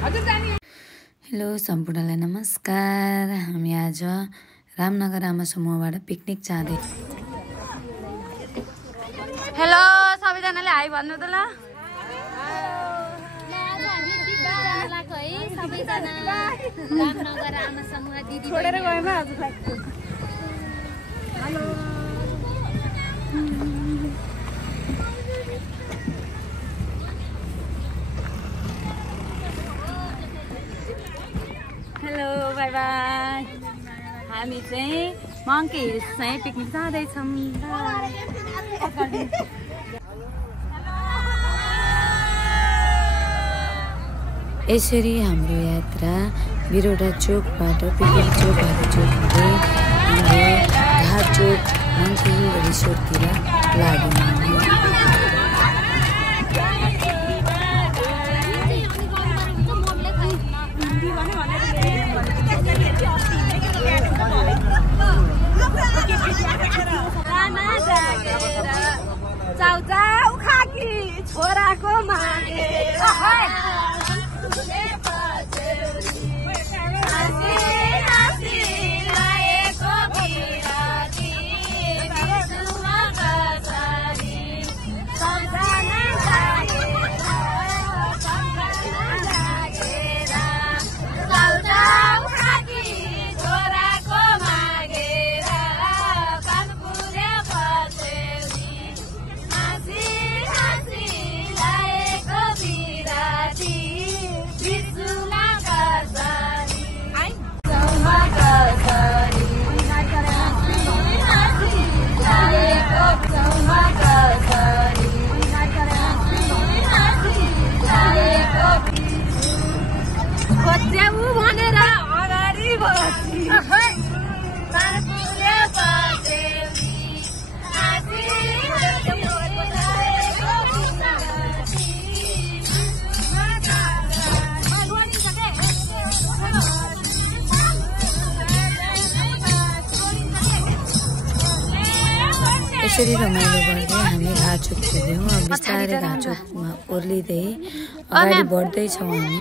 Hello सम्पूर्णलाई नमस्कार। हामी आज रामनगर आमा समूहबाट पिकनिक जाँदै। हेलो सबैजनाले हाई भन्नु त ल। रामनगर आमा समूह दिदी छोडेर गएन आज flight. Hello hello by by. हामी चाहिँ मङ्की हिल्स चाहिँ पिकनिक जाँदैछौँ। यसरी हाम्रो यात्रा बिरोडा चोकबाट पिकनिक चोकहरू चोक हुँदै हाम्रो घाट चोक मङ्की हिल रिसोर्टतिर लाग्यौँ। चाउचाउ खाकी छोराको मागेर यसरी रमाइलो गर्दै हामी घाट चोक पुग्यौँ। अब बिस्तारै घाट चोकमा ओर्लिँदै अगाडि बढ्दैछौँ हामी।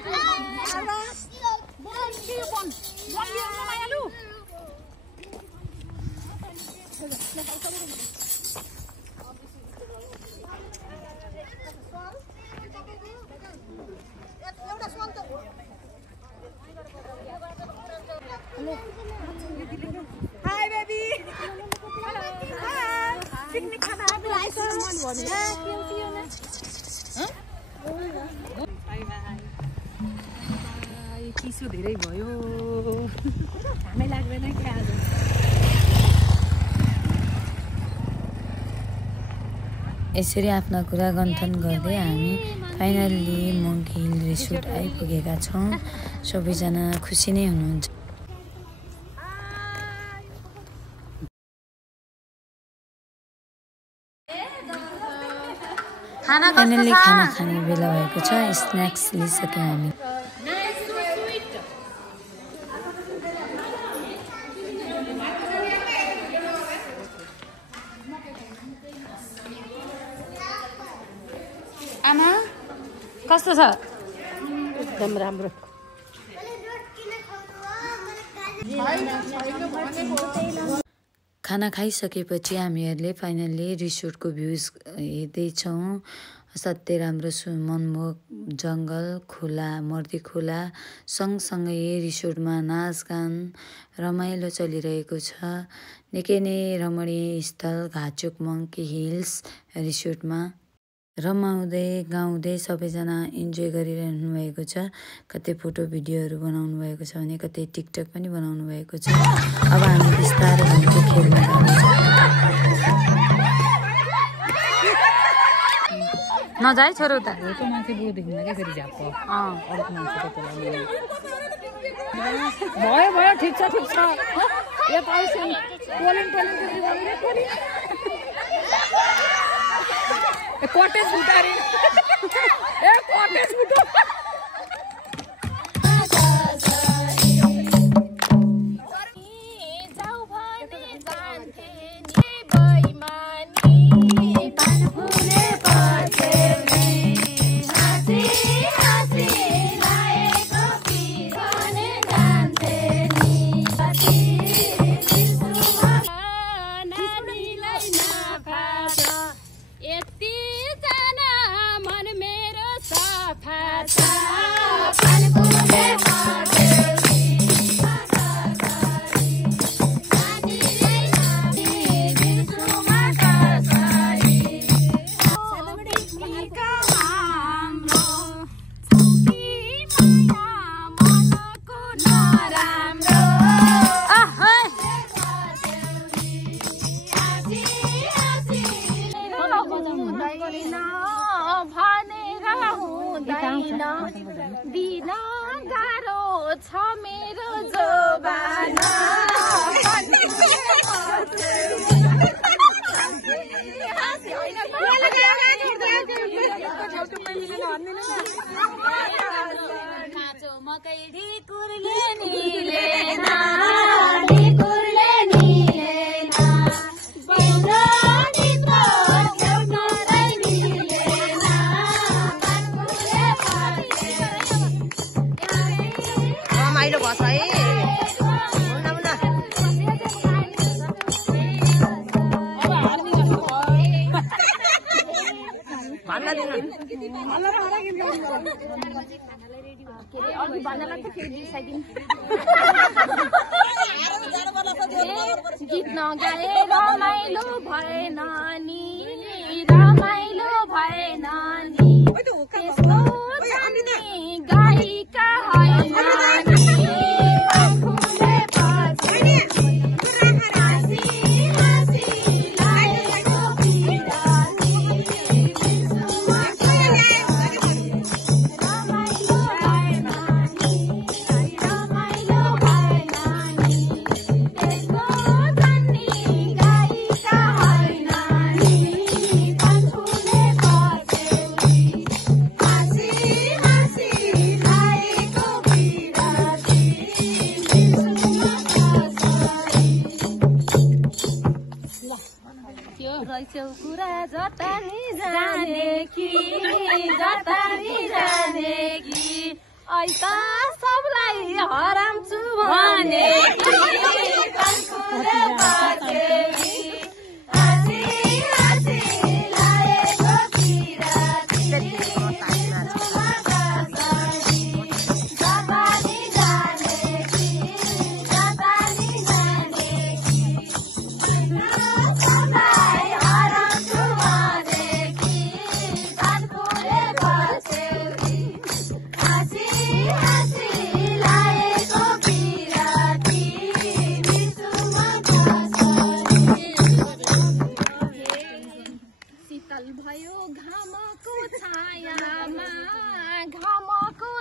चिसो धेरै भयो, घामै लाग्दैन कि आज। यसरी आफ्ना कुरा गन्थन गर्दै हामी फाइनल्ली मङ्की हिल रिसोर्ट आइपुगेका छौँ। सबैजना खुसी नै हुनुहुन्छ। फाइनल्ली खाना खाने बेला भएको छ। स्न्याक्स लिइसक्यौँ हामी। आमा कस्तो छ? एकदम राम्रो। खाना खाइसकेपछि हामीहरूले फाइनल्ली रिसोर्टको भ्यूज हेर्दैछौँ। सत्य राम्रो मनमोहक जङ्गल, खोला, मर्दी खोला सँगसँगै रिसोर्टमा नाचगान रमाइलो चलिरहेको छ। निकै नै रमणीय स्थल घाटचोक मङ्की हिल्स रिसोर्टमा रमाउँदै गाउँदै सबैजना इन्जोय गरिरहनु भएको छ। कतै फोटो भिडियोहरू बनाउनु भएको छ भने कतै टिकटक पनि बनाउनु भएको छ। अब हामी बिस्तारै घन्टो खेल्न जाँदैछौँ। नजाए छोरो त मान्छे बोदेखि क्या फेरि झ्याप्प अर्को मान्छे भयो भयो ठिक छ ठिक छ। यो पैसा कटेज उतारे कटेज उठो। दिन गाह्रो छ मेरो जोबाना काँचो मकै ढिकुरले निले रमाइलो भन्छ है गीत नगाए रमाइलो भएन नि रमाइलो भएन नि त्यसको जान्ने गायिका होइन कुरा जतानी जाने कि ऐसा सबलाई हराउँछु भने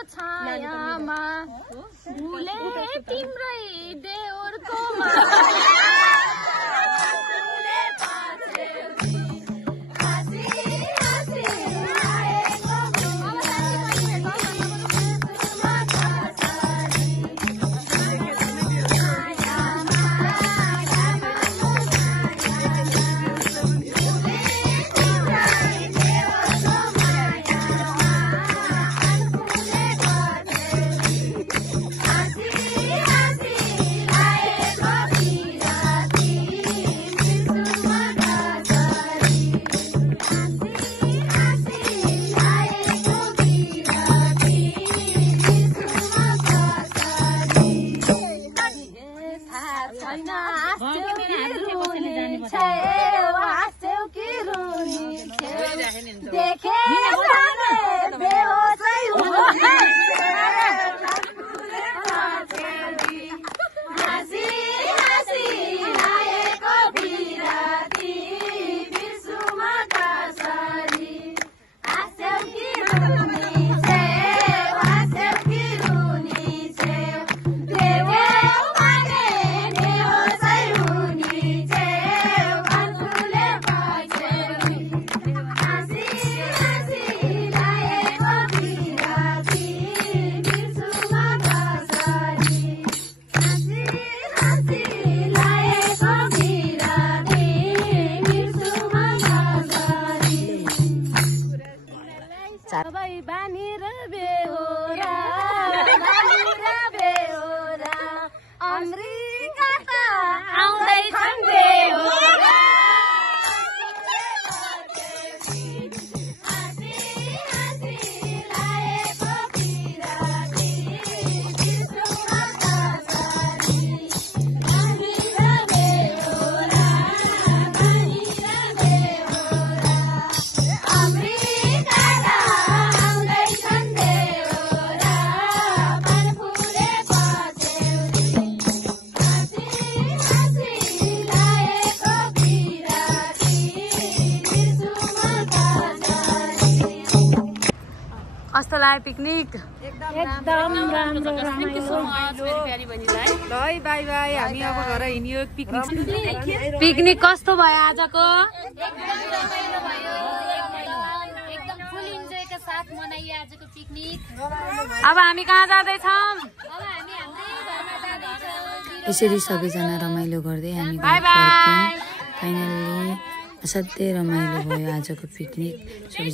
छायामा भुले तिम्रै देउरको कस्तो लाग्यो पिकनिक? एकदम राम्रो बाई बाई हामी अब घर हिँड्यो पिकनिक कस्तो भयो आजको? एकदम फुल इन्जोयका साथ मनाइए आजको पिकनिक। अब हामी कहाँ जाँदैछौँ? अब हामी हाम्रै घरमा जाँदैछौँ। यसरी सबैजना रमाइलो गर्दै हामी घर बाई फर्क्यौँ। फाइनल्ली असाध्यै रमाइलो भयो आजको पिकनिक। सबैजना